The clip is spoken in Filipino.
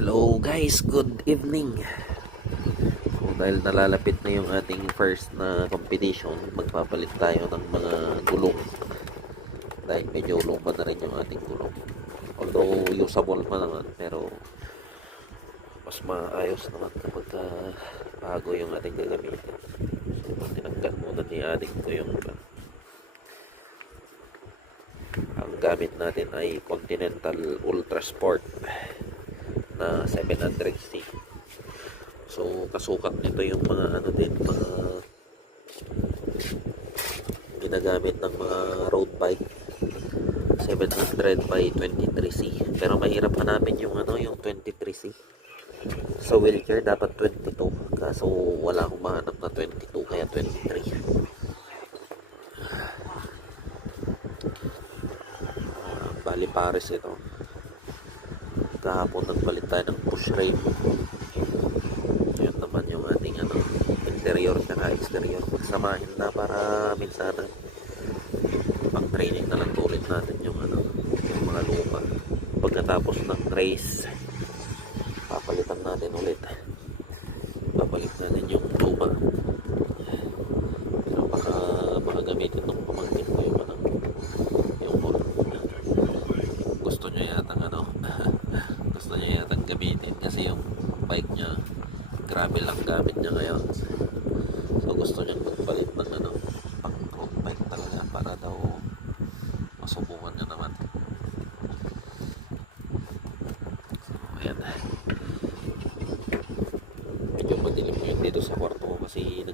Hello guys, good evening. So dahil nalalapit na yung ating first na competition, magpapalit tayo ng mga gulong. Dahil medyo luma na rin yung ating gulong. Although usable pa naman, pero mas maayos naman kapag bago yung ating gagamitin. So tinanggal muna ni ating ko yung ang gamit natin ay Continental Ultra Sport na 700C. So kasukat nito yung mga mga ginagamit ng mga road bike 700 by 23C. Pero mahirap hanapin yung yung 23C. Sa wheelchair dapat 22, kaso wala akong mahanap na 22 kaya 23. Bali pares ito. Kahapon nagpalit tayo ng push frame. Yun naman yung ating interior at exterior. Pagsamahin na para minsan pang training na lang ulit natin yung yung mga luma. Pagkatapos ng race, papalitan natin ulit. Babalik natin yung luma. Pero baka gamitin ng pamangkin ko yung yung gusto niya yatang gusto niya yatang gamitin kasi yung bike niya grabe lang gamit niya ngayon. So gusto niya magpalit ng pang road bike talaga para daw masubukan niya naman. So ayan, medyo madilim yun dito sa kwarto ko kasi